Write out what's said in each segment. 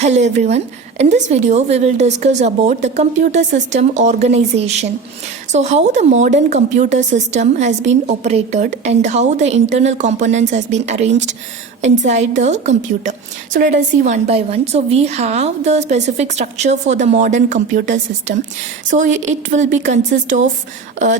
Hello everyone. In this video we will discuss about the computer system organization. So how the modern computer system has been operated and how the internal components has been arranged inside the computer. So let us see one by one. So we have the specific structure for the modern computer system. So it will be consist of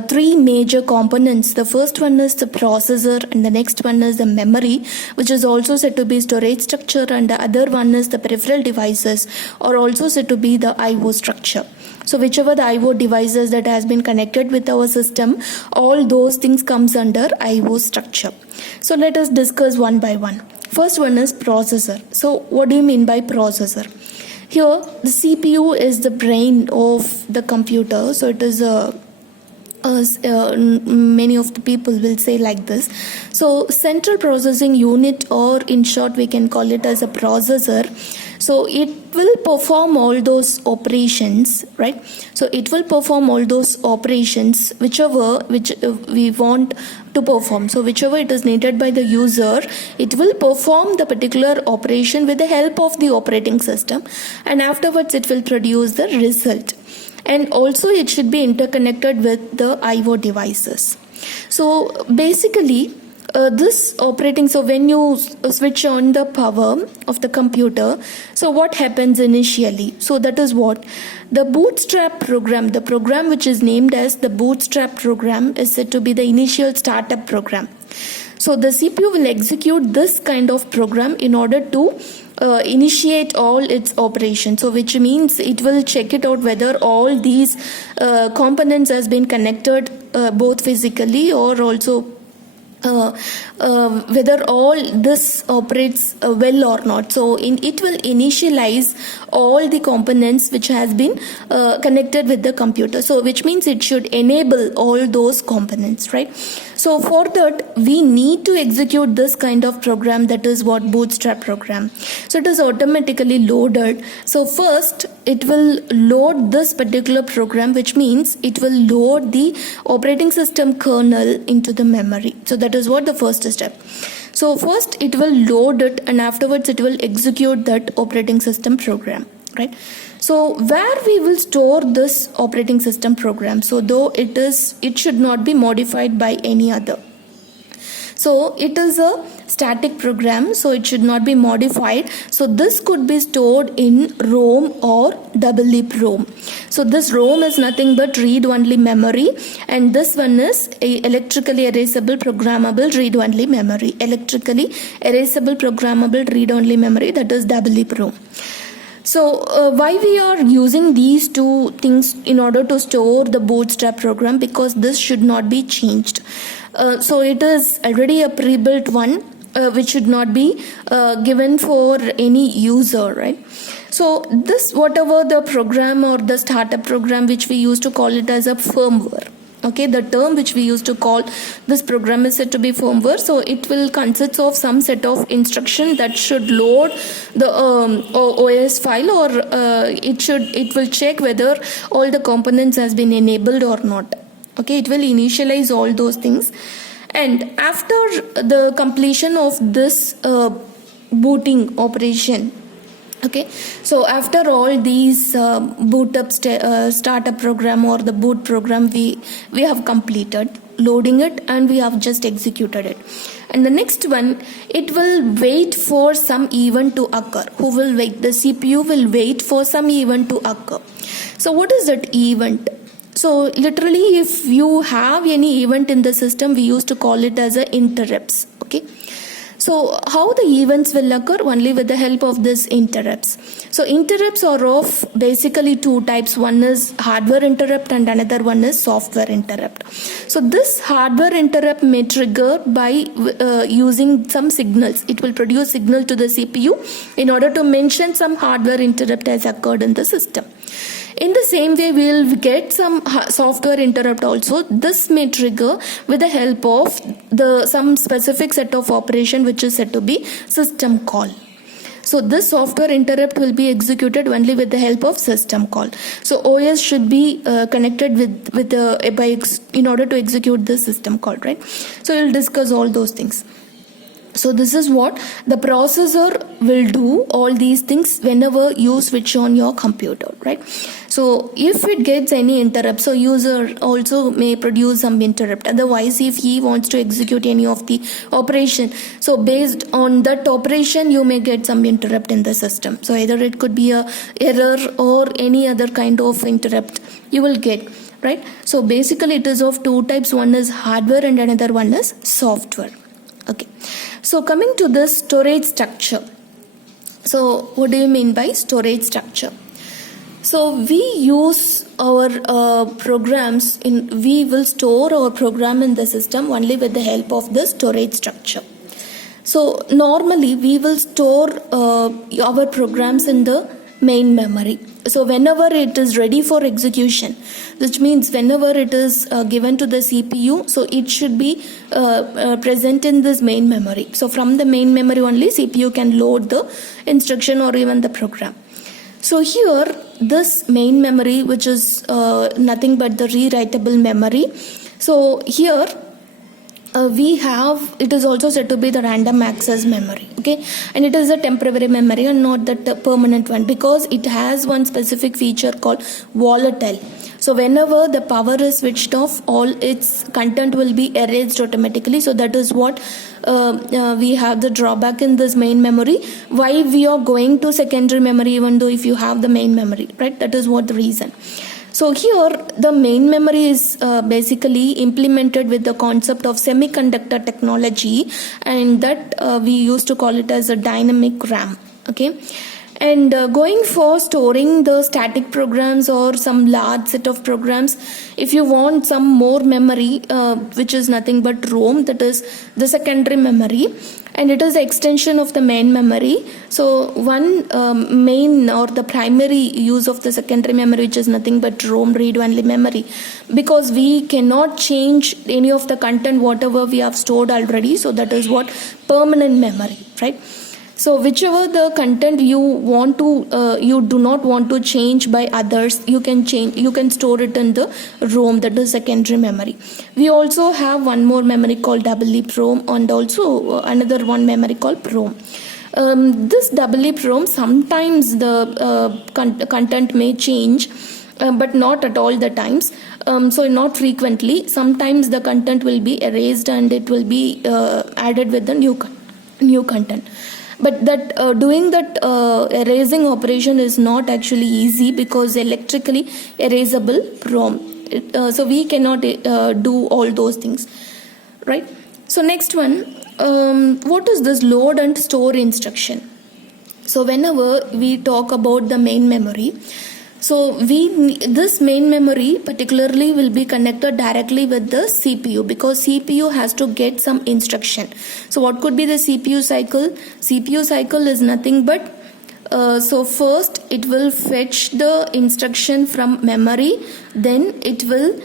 three major components. The first one is the processor and the next one is the memory, which is also said to be storage structure, and the other one is the peripheral devices, or also said to be the IO structure. So whichever the IO devices that has been connected with our system, all those things comes under IO structure. So let us discuss one by one. First one is processor. So what do you mean by processor? Here the CPU is the brain of the computer. So it is many of the people will say like this. So central processing unit, or in short we can call it as a processor. So it will perform all those operations, right? So it will perform all those operations which we want to perform. So whichever it is needed by the user, it will perform the particular operation with the help of the operating system, and afterwards it will produce the result. And also it should be interconnected with the IO devices. So basically this operating, so when you switch on the power of the computer, so what happens initially? So that is what the bootstrap program, the program which is named as the bootstrap program, is said to be the initial startup program. So the CPU will execute this kind of program in order to initiate all its operations. So which means it will check it out whether all these components has been connected both physically or also whether all this operates well or not. So it will initialize all the components which has been connected with the computer. So which means it should enable all those components, right? So for that we need to execute this kind of program, that is what bootstrap program. So it is automatically loaded. So first it will load this particular program, which means it will load the operating system kernel into the memory. So that is what the first step. So first it will load it, and afterwards it will execute that operating system program, right? So where we will store this operating system program, so though it should not be modified by any other. So it is a static program, so it should not be modified. So this could be stored in ROM or double leaf ROM. So this ROM is nothing but read-only memory, and this one is a electrically erasable programmable read-only memory. Electrically erasable programmable read-only memory, that is double leaf ROM. So why we are using these two things in order to store the bootstrap program? Because this should not be changed. So it is already a pre-built one which should not be given for any user, right? So this, whatever the program or the startup program, which we used to call it as a firmware. Okay, the term which we used to call this program is said to be firmware. So it will consist of some set of instruction that should load the OS file, or it will check whether all the components has been enabled or not. Okay, it will initialize all those things, and after the completion of this booting operation, okay, so after all these boot up startup program or the boot program we have completed loading it, and we have just executed it, and the next one, it will wait for some event to occur. Who will wait? The CPU will wait for some event to occur. So what is that event? So literally, if you have any event in the system, we used to call it as a interrupts. Okay, so how the events will occur? Only with the help of this interrupts. So interrupts are of basically two types. One is hardware interrupt and another one is software interrupt. So this hardware interrupt may trigger by using some signals. It will produce signal to the CPU in order to mention some hardware interrupt has occurred in the system. In the same way, we will get some software interrupt also. This may trigger with the help of some specific set of operation which is said to be system call. So this software interrupt will be executed only with the help of system call. So OS should be connected in order to execute the system call, right? So we'll discuss all those things. So this is what the processor will do, all these things whenever you switch on your computer, right? So if it gets any interrupt, so user also may produce some interrupt. Otherwise, if he wants to execute any of the operation, so based on that operation, you may get some interrupt in the system. So either it could be a error or any other kind of interrupt you will get, right? So basically it is of two types. One is hardware and another one is software. Okay, so coming to the storage structure. So what do you mean by storage structure? So we use our programs we will store our program in the system only with the help of the storage structure. So normally we will store our programs in the main memory. So whenever it is ready for execution, which means whenever it is given to the CPU, so it should be present in this main memory. So from the main memory only CPU can load the instruction or even the program. So here this main memory, which is nothing but the rewritable memory. So here we have, it is also said to be the random access memory, okay, and it is a temporary memory and not the permanent one, because it has one specific feature called volatile. So whenever the power is switched off, all its content will be erased automatically. So that is what we have the drawback in this main memory. Why we are going to secondary memory even though if you have the main memory, right? That is what the reason. So here the main memory is basically implemented with the concept of semiconductor technology, and that we used to call it as a dynamic RAM. Okay, and going for storing the static programs or some large set of programs, if you want some more memory, which is nothing but ROM, that is the secondary memory, and it is the extension of the main memory. So one main or the primary use of the secondary memory, which is nothing but ROM, read-only memory, because we cannot change any of the content whatever we have stored already. So that is what permanent memory, right? So whichever the content you want to, you do not want to change by others, you can change, you can store it in the ROM, that is secondary memory. We also have one more memory called EEPROM, and also another one memory called PROM. This EEPROM, sometimes the content may change, but not at all the times. So not frequently. Sometimes the content will be erased and it will be added with the new content. But that doing that erasing operation is not actually easy, because electrically erasable ROM. So we cannot do all those things, right? So next one, what is this load and store instruction? So whenever we talk about the main memory, so this main memory particularly will be connected directly with the CPU, because CPU has to get some instruction. So what could be the CPU cycle? CPU cycle is nothing but so first it will fetch the instruction from memory, then it will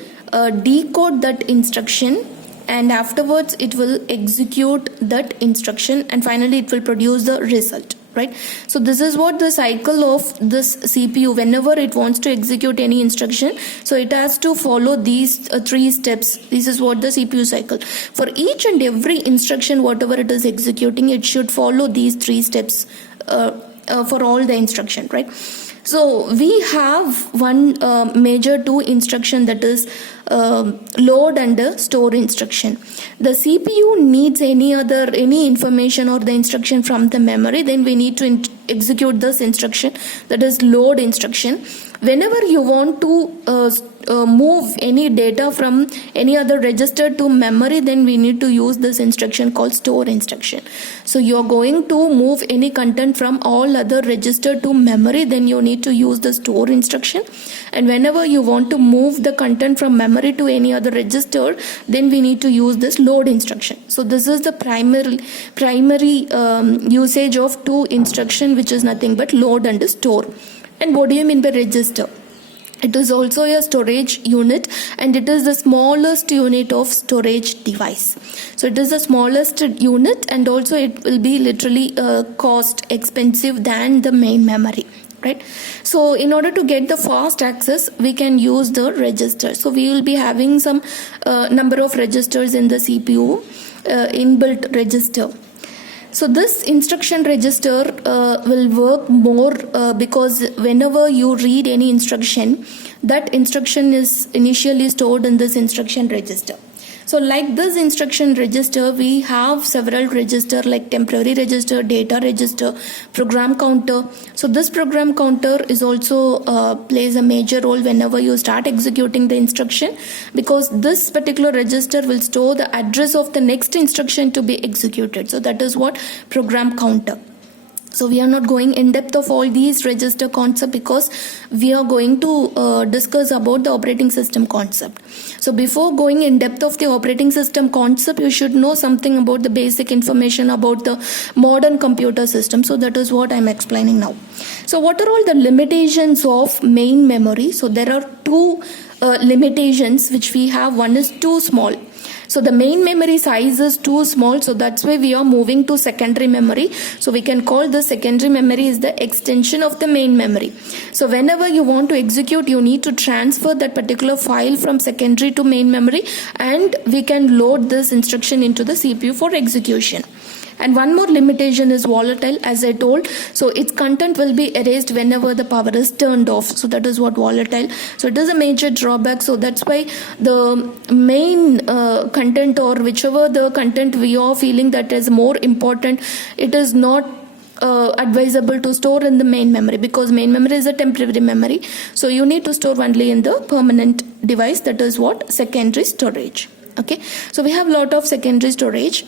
decode that instruction, and afterwards it will execute that instruction, and finally it will produce the result. Right, so this is what the cycle of this CPU, whenever it wants to execute any instruction, so it has to follow these 3 steps. This is what the CPU cycle. For each and every instruction, whatever it is executing, it should follow these 3 steps for all the instruction, right? So we have one major 2 instruction, that is load and store instruction. The CPU needs any information or the instruction from the memory, then we need to execute this instruction, that is load instruction. Whenever you want to move any data from any other register to memory, then we need to use this instruction called store instruction. So you're going to move any content from all other register to memory, then you need to use the store instruction. And whenever you want to move the content from memory to any other register, then we need to use this load instruction. So this is the primary usage of 2 instruction, which is nothing but load and store. And what do you mean by register? It is also a storage unit, and it is the smallest unit of storage device. So it is the smallest unit, and also it will be literally cost expensive than the main memory, right? So in order to get the fast access, we can use the register. So we will be having some number of registers in the CPU, inbuilt register. So this instruction register will work more because whenever you read any instruction, that instruction is initially stored in this instruction register. So like this instruction register, we have several register like temporary register, data register, program counter. So this program counter is also plays a major role whenever you start executing the instruction, because this particular register will store the address of the next instruction to be executed. So that is what program counter. So we are not going in depth of all these register concept because we are going to discuss about the operating system concept. So before going in depth of the operating system concept, you should know something about the basic information about the modern computer system. So that is what I am explaining now. So what are all the limitations of main memory? So there are two limitations which we have. One is too small. So the main memory size is too small, so that's why we are moving to secondary memory. So we can call the secondary memory is the extension of the main memory. So whenever you want to execute, you need to transfer that particular file from secondary to main memory, and we can load this instruction into the CPU for execution. And one more limitation is volatile, as I told. So its content will be erased whenever the power is turned off. So that is what volatile. So it is a major drawback. So that's why the main content, or whichever the content we are feeling that is more important, it is not advisable to store in the main memory, because main memory is a temporary memory. So you need to store only in the permanent device. That is what secondary storage. Okay. So we have a lot of secondary storage.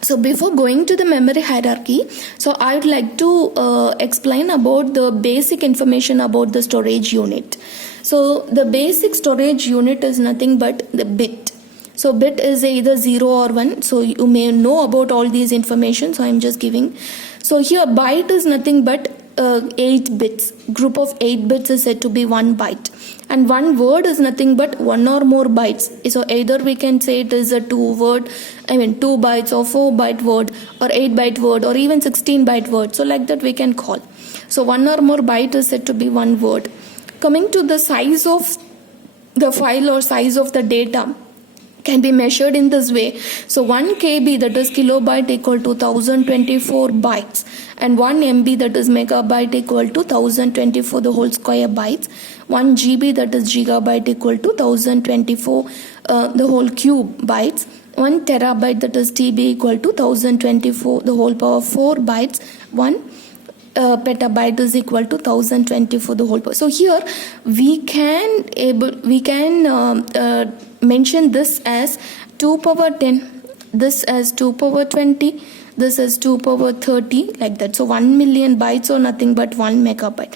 So before going to the memory hierarchy, so I would like to explain about the basic information about the storage unit. So the basic storage unit is nothing but the bit. So bit is either 0 or 1. So you may know about all these information. So I'm just giving. So here byte is nothing but 8 bits. Group of 8 bits is said to be 1 byte. And one word is nothing but 1 or more bytes. So either we can say it is a 2 bytes or 4 byte word, or 8 byte word, or even 16 byte word. So like that we can call. So 1 or more byte is said to be one word. Coming to the size of the file or size of the data can be measured in this way. So 1 KB, that is kilobyte, equal to 1024 bytes, and 1 MB, that is megabyte, equal to 1024 the whole square bytes. 1 GB, that is gigabyte, equal to 1024 the whole cube bytes. 1 terabyte, that is TB, equal to 1024 the whole power 4 bytes. 1 petabyte is equal to 1024 the whole power. So here we can mention this as 2 power 10, this as 2 power 20, this is 2 power 30, like that. So 1 million bytes or nothing but 1 megabyte.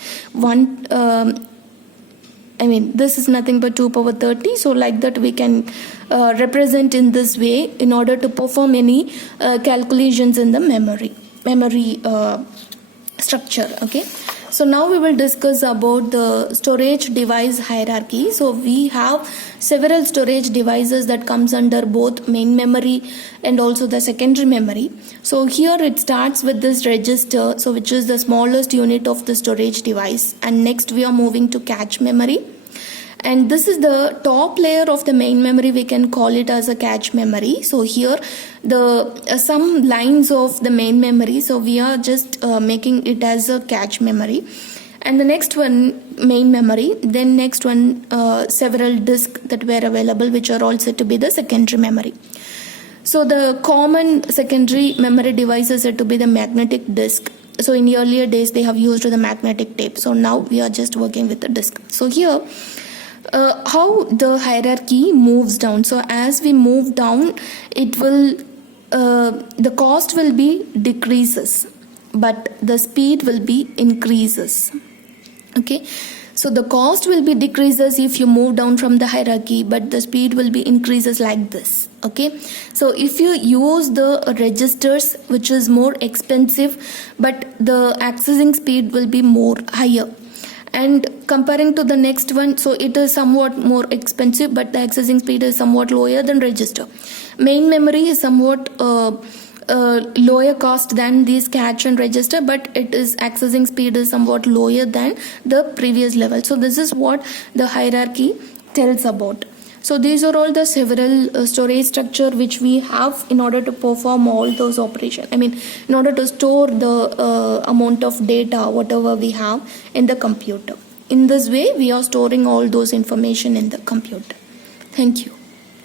This is nothing but 2 power 30. So like that we can represent in this way in order to perform any calculations in the memory structure. Okay. So now we will discuss about the storage device hierarchy. So we have several storage devices that comes under both main memory and also the secondary memory. So here it starts with this register, so which is the smallest unit of the storage device, and next we are moving to cache memory. And this is the top layer of the main memory, we can call it as a cache memory. So here the some lines of the main memory, so we are just making it as a cache memory. And the next one main memory, then next one several disks that were available, which are all said to be the secondary memory. So the common secondary memory device is said to be the magnetic disk. So in the earlier days they have used the magnetic tape, so now we are just working with the disk. So here how the hierarchy moves down. So as we move down, it will the cost will be decreases, but the speed will be increases. Okay, so the cost will be decreases if you move down from the hierarchy, but the speed will be increases like this. Okay, so if you use the registers, which is more expensive, but the accessing speed will be more higher. And comparing to the next one, so it is somewhat more expensive, but the accessing speed is somewhat lower than register. Main memory is somewhat lower cost than these cache and register, but it is accessing speed is somewhat lower than the previous level. So this is what the hierarchy tells about. So these are all the several storage structure which we have in order to perform all those operations. I mean, in order to store the amount of data, whatever we have in the computer. In this way, we are storing all those information in the computer. Thank you.